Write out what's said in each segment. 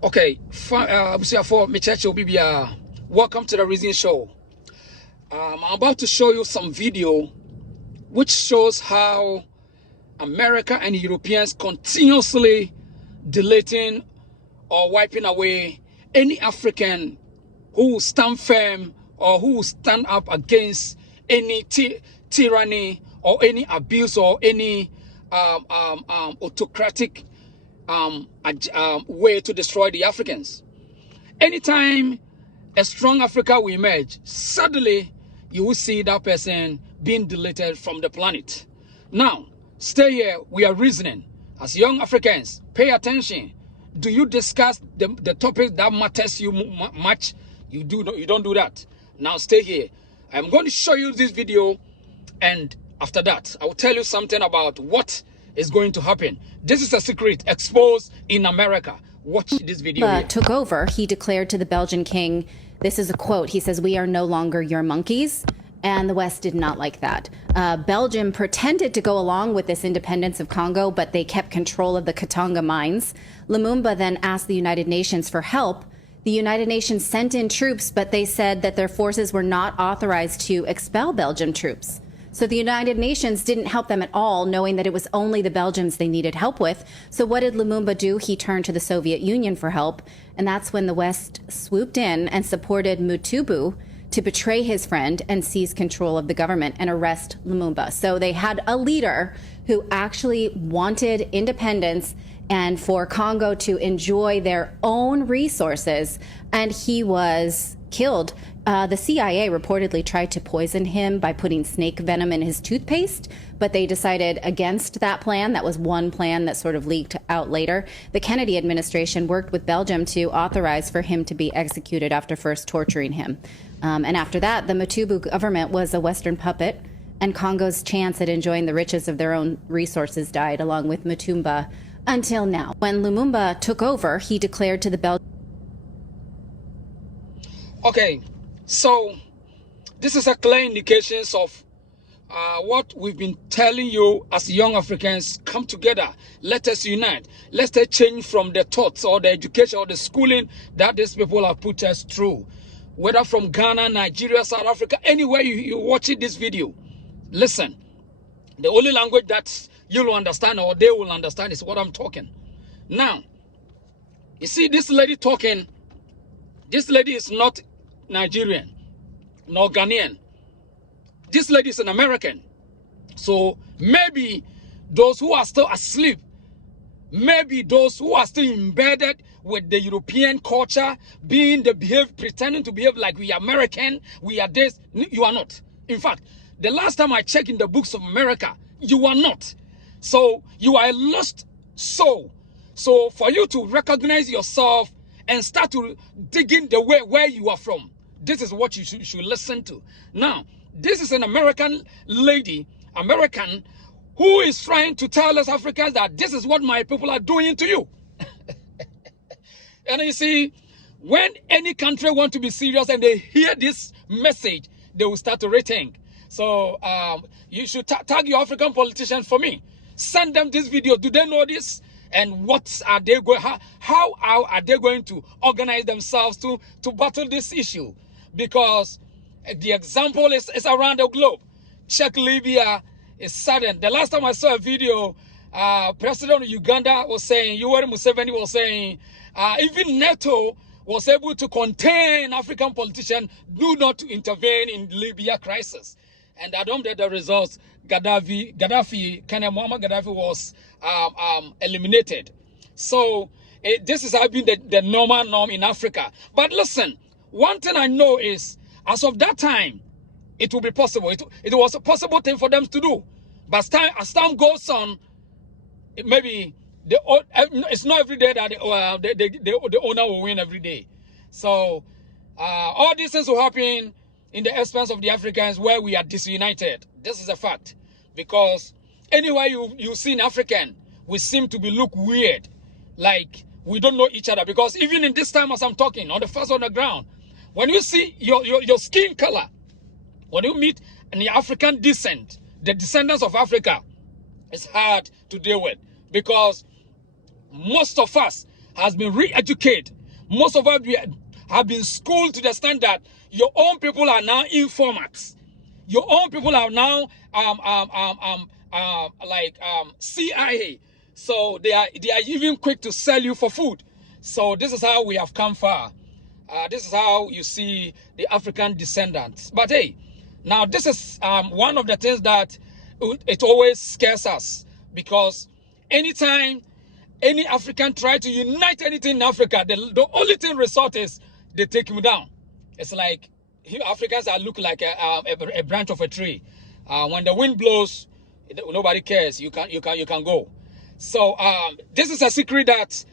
Okay, for me church Bibia, welcome to the Reason Show. I'm about to show you some video which shows how America and Europeans continuously deleting or wiping away any African who will stand firm or who will stand up against any tyranny or any abuse or any autocratic way to destroy the Africans. Anytime a strong Africa will emerge, suddenly you will see that person being deleted from the planet. Now, stay here. We are reasoning. As young Africans, pay attention. Do you discuss the topic that matters you much? You don't do that. Now stay here. I'm going to show you this video, and after that, I will tell you something about what is going to happen. This is a secret exposed in America. Watch this video. Took over, he declared to the Belgian king, this is a quote, he says, "We are no longer your monkeys." And the West did not like that. Belgium pretended to go along with this independence of Congo, but they kept control of the Katanga mines. Lumumba then asked the United Nations for help. The United Nations sent in troops, but they said that their forces were not authorized to expel Belgian troops. So the United Nations didn't help them at all, knowing that it was only the Belgians they needed help with. So what did Lumumba do? He turned to the Soviet Union for help. And that's when the West swooped in and supported Mutubu to betray his friend and seize control of the government and arrest Lumumba. So they had a leader who actually wanted independence and for Congo to enjoy their own resources, and he was killed. The CIA reportedly tried to poison him by putting snake venom in his toothpaste, but they decided against that plan. That was one plan that sort of leaked out later. The Kennedy administration worked with Belgium to authorize for him to be executed after first torturing him. And after that, the Mutubu government was a Western puppet, and Congo's chance at enjoying the riches of their own resources died along with Mutumba until now. When Lumumba took over, he declared to the Belgian... Okay, so this is a clear indication of what we've been telling you as young Africans. Come together, let us unite, let us change from the thoughts or the education or the schooling that these people have put us through. Whether from Ghana, Nigeria, South Africa, anywhere you're watching this video, listen. The only language that you'll understand or they will understand is what I'm talking. Now, you see this lady talking. This lady is not Nigerian, nor Ghanaian. This lady is an American. So maybe those who are still asleep, maybe those who are still embedded with the European culture, pretending to behave like we are American, we are this, you are not. In fact, the last time I checked in the books of America, you are not. So you are a lost soul. So for you to recognize yourself and start to dig in the way where you are from, this is what you should listen to. Now, this is an American lady, who is trying to tell us Africans that this is what my people are doing to you. And you see, when any country wants to be serious and they hear this message, they will start to rethink. So you should tag your African politicians for me. Send them this video. Do they know this? And what are they going? How are they going to organize themselves to battle this issue? Because the example is around the globe. Check Libya. Is sudden. The last time I saw a video, President of Uganda was saying, Yoweri Museveni was saying, even NATO was able to contain African politicians, do not intervene in Libya crisis. And I don't get the results. Muammar Gaddafi was eliminated. So this has been the normal norm in Africa. But listen, one thing I know is, as of that time, it will be possible. It was a possible thing for them to do. But as time goes on, it's not every day that the owner will win every day. So all these things will happen in the expense of the Africans where we are disunited. This is a fact. Because anywhere you see an African, we seem to be look weird. Like we don't know each other. Because even in this time as I'm talking, on the first on the ground, when you see your skin color, when you meet an African descent, the descendants of Africa, it's hard to deal with because most of us has been re-educated. Most of us have been schooled to the extent that your own people are now informants. Your own people are now CIA. So they are even quick to sell you for food. So this is how we have come far. This is how you see the African descendants. But hey, now this is one of the things that it always scares us, because anytime any African try to unite anything in Africa, the only thing result is they take him down. It's like Africans are look like a branch of a tree. When the wind blows, nobody cares. You can go. So this is a secret that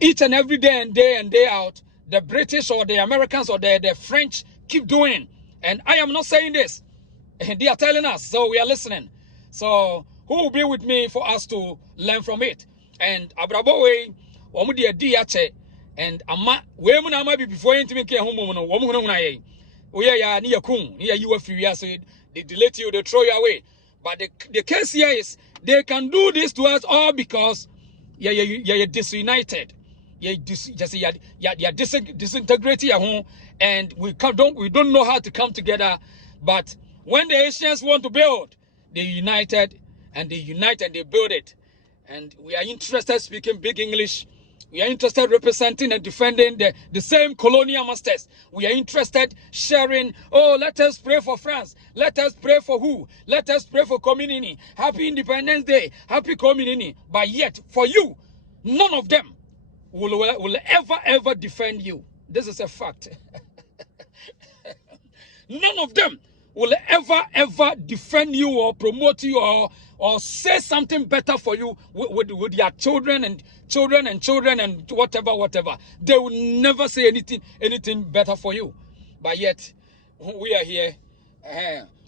each and every day and day out, the British or the Americans or the French keep doing. And I am not saying this. They are telling us, so we are listening. So who will be with me for us to learn from it? And Abrabowe, Omudi Diache, and Ama, where Munama be before intimate care home, woman, we are near Kun, near you a few years, so they delete you, they throw you away. But the case here is they can do this to us all because you're disunited. You're disintegrating at home, and we don't know how to come together. But when the Asians want to build, they united and they build it. And we are interested speaking big English. We are interested representing and defending the same colonial masters. We are interested sharing, oh, let us pray for France. Let us pray for who? Let us pray for community. Happy Independence Day. Happy community. But yet, for you, none of them will ever defend you. This is a fact. None of them will ever defend you or promote you or say something better for you with their children and whatever. They will never say anything better for you. But yet, we are here.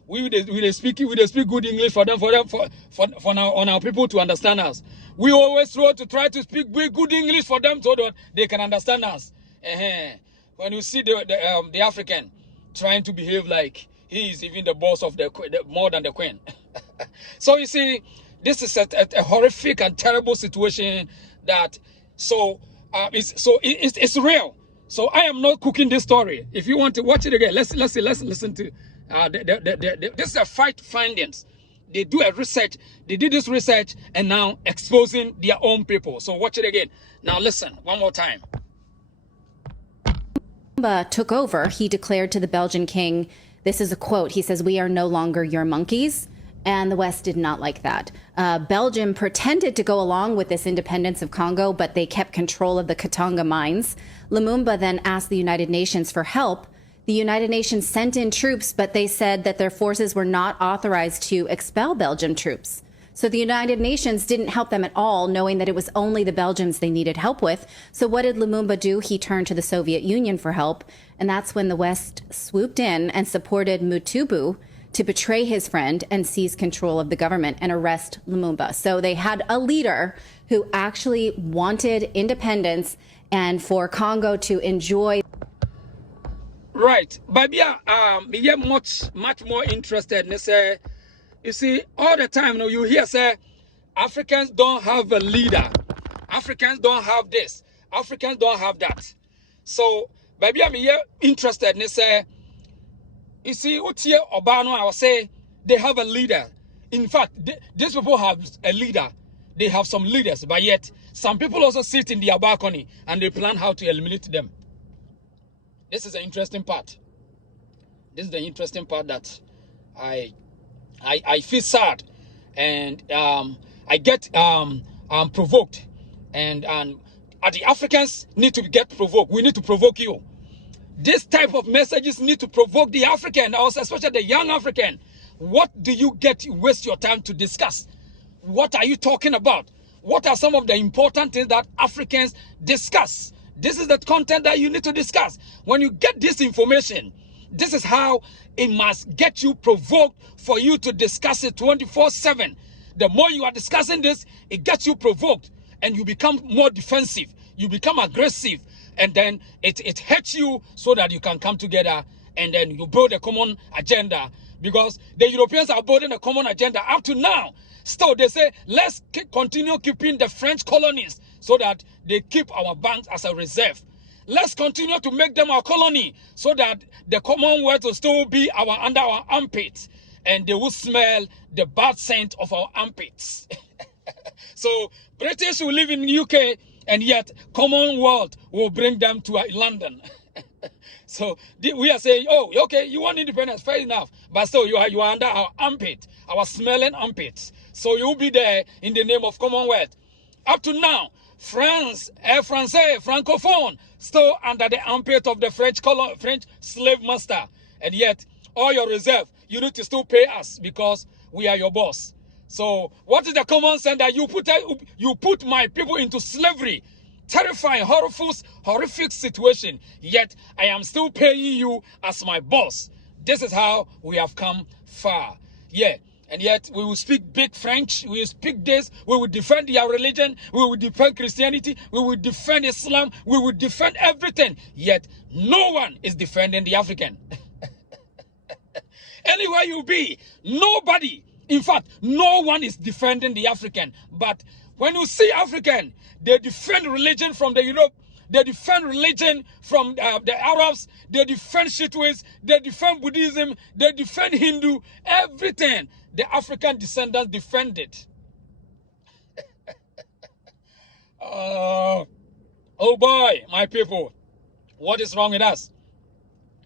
We speak good English for our people to understand us. We always try to speak good English for them so that they can understand us. When you see the African trying to behave like he is even the boss of more than the queen. So you see, this is a horrific and terrible situation that it's real. So I am not cooking this story. If you want to watch it again, let's listen to this is a fact findings. They do a research. They did this research and now exposing their own people. So watch it again. Now listen one more time. Took over, he declared to the Belgian king, this is a quote, he says, "We are no longer your monkeys." And the West did not like that. Belgium pretended to go along with this independence of Congo, but they kept control of the Katanga mines. Lumumba then asked the United Nations for help. The United Nations sent in troops, but they said that their forces were not authorized to expel Belgian troops. So the United Nations didn't help them at all, knowing that it was only the Belgians they needed help with. So what did Lumumba do? He turned to the Soviet Union for help. And that's when the West swooped in and supported Mutubu to betray his friend and seize control of the government and arrest Lumumba. So they had a leader who actually wanted independence and for Congo to enjoy. Right. But yeah, much more interested. You see, all the time you hear say Africans don't have a leader. Africans don't have this. Africans don't have that. So, baby, I'm here interested. You see, Utie Obano, I will say they have a leader. In fact, these people have a leader. They have some leaders, but yet some people also sit in their balcony and they plan how to eliminate them. This is the interesting part. This is the interesting part that I feel sad and I get provoked. And the Africans need to get provoked. We need to provoke you. This type of messages need to provoke the African, also especially the young African. What do you waste your time to discuss? What are you talking about? What are some of the important things that Africans discuss? This is the content that you need to discuss. When you get this information, this is how it must get you provoked for you to discuss it 24/7. The more you are discussing this, it gets you provoked and you become more defensive. You become aggressive. And then it hurts you so that you can come together and then you build a common agenda. Because the Europeans are building a common agenda up to now. Still, they say, let's continue keeping the French colonies so that they keep our banks as a reserve. Let's continue to make them our colony so that the Commonwealth will still be under our armpits, and they will smell the bad scent of our armpits. So British will live in the UK, and yet Commonwealth will bring them to London. So we are saying, oh, okay, you want independence, fair enough, but still you are under our armpit, our smelling armpits. So you'll be there in the name of Commonwealth. Up to now, France, Francais, Francophone, still under the armpit of the French slave master. And yet, all your reserve, you need to still pay us because we are your boss. So what is the common sense that you put my people into slavery? Terrifying, horrific situation, yet I am still paying you as my boss. This is how we have come far. Yeah, and yet we will speak big French, we will speak this, we will defend their religion, we will defend Christianity, we will defend Islam, we will defend everything, yet no one is defending the African. Anywhere you be, nobody, in fact, no one is defending the African. But when you see African, they defend religion from the Europe, they defend religion from the Arabs, they defend Shitwis, they defend Buddhism, they defend Hindu, everything the African descendants defended. Oh boy, my people, what is wrong with us?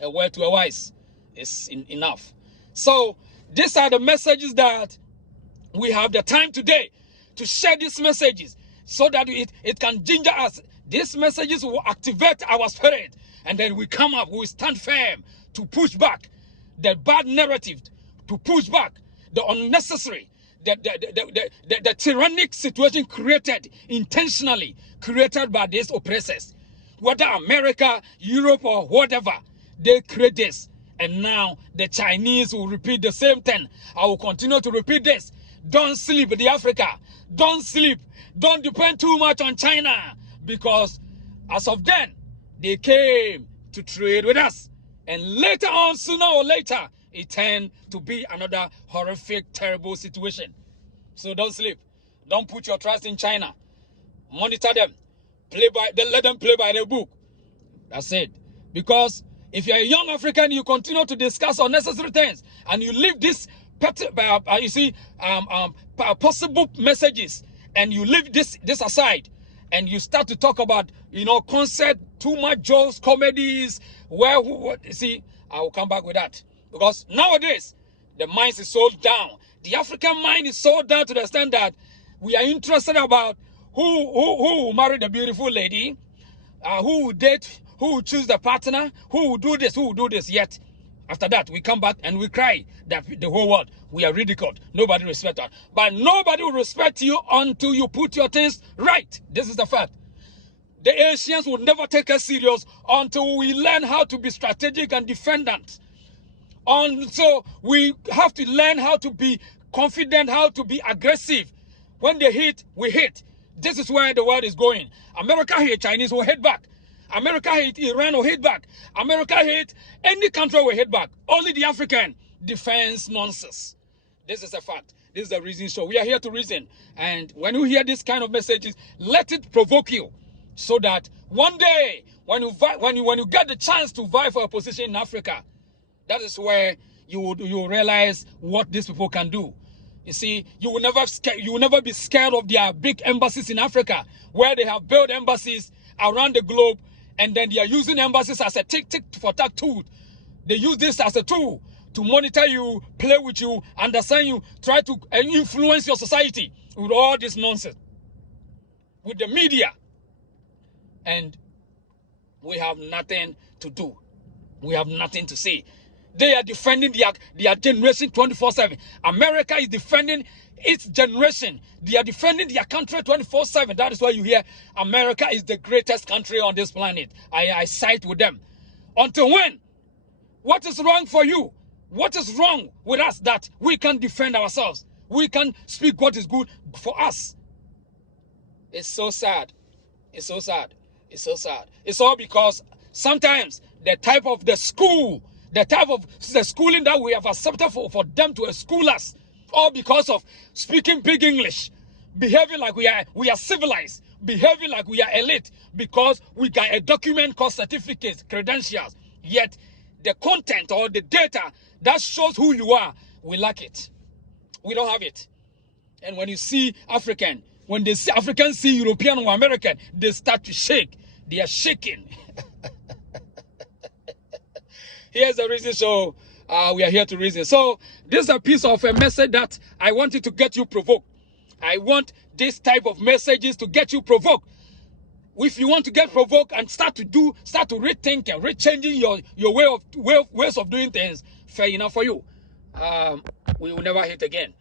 A word to a wise is enough. So these are the messages that we have the time today to share these messages so that it can ginger us. These messages will activate our spirit, and then we come up, we stand firm to push back the bad narrative, to push back the unnecessary, the tyrannic situation intentionally created by these oppressors. Whether America, Europe, or whatever, they create this. And now the Chinese will repeat the same thing. I will continue to repeat this. Don't sleep, the Africa. Don't sleep. Don't depend too much on China. Because as of then, they came to trade with us. And later on, sooner or later, it turned to be another horrific, terrible situation. So don't sleep. Don't put your trust in China. Monitor them. Let them play by the book. That's it. Because if you're a young African, you continue to discuss unnecessary things, and you leave this, possible messages, and you leave this aside, and you start to talk about, concert, too much jokes, comedies, I will come back with that. Because nowadays, the mind is so down. The African mind is so down to the extent that we are interested about who will marry the beautiful lady, who will date, who will choose the partner, who will do this, who will do this. Yet, after that, we come back and we cry that the whole world, we are ridiculed. Nobody respects us. But nobody will respect you until you put your things right. This is the fact. The Asians will never take us serious until we learn how to be strategic and defendant. So we have to learn how to be confident, how to be aggressive. When they hit, we hit. This is where the world is going. America hate, Chinese will hit back. America hate, Iran will hit back. America hate, any country will hit back. Only the African defends nonsense. This is a fact. This is the reason. So we are here to reason. And when you hear this kind of messages, let it provoke you, so that one day, when you get the chance to vie for a position in Africa, that is where you will realize what these people can do. You see, you will never be scared of their big embassies in Africa, where they have built embassies around the globe, and then they are using embassies as a tick-for-tack tool. They use this as a tool to monitor you, play with you, understand you, try to influence your society with all this nonsense, with the media. And we have nothing to do. We have nothing to say. They are defending their generation 24/7. America is defending its generation. They are defending their country 24/7. That is why you hear America is the greatest country on this planet. I side with them. Until when? What is wrong for you? What is wrong with us that we can defend ourselves? We can speak what is good for us. It's so sad. It's so sad. It's so sad. It's all because sometimes the type of the schooling that we have accepted for them to school us, all because of speaking big English, behaving like we are civilized, behaving like we are elite because we got a document called certificates, credentials. Yet the content or the data that shows who you are, we lack it. We don't have it. And when you see African, when they see Africans see European or American, they start to shake. They are shaking. Here's the reason. So we are here to reason. So this is a piece of a message that I wanted to get you provoked. I want this type of messages to get you provoked. If you want to get provoked and start to rethink and rechanging your ways of doing things, fair enough for you. We will never hit again.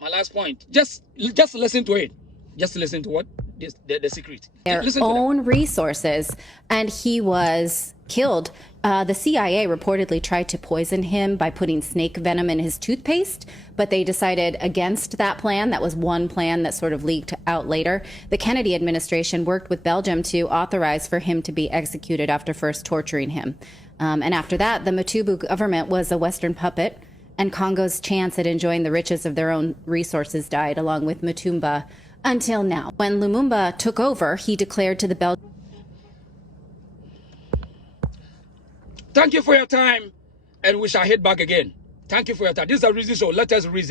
My last point. Just listen to it. Just listen to what the secret. Their own resources, and he was killed. The CIA reportedly tried to poison him by putting snake venom in his toothpaste, but they decided against that plan. That was one plan that sort of leaked out later. The Kennedy administration worked with Belgium to authorize for him to be executed after first torturing him. And after that, the Mobutu government was a Western puppet, and Congo's chance at enjoying the riches of their own resources died, along with Mutumba, until now. When Lumumba took over, he declared to the Belgian... Thank you for your time, and we shall hit back again. Thank you for your time. This is a reason show. Let us reason.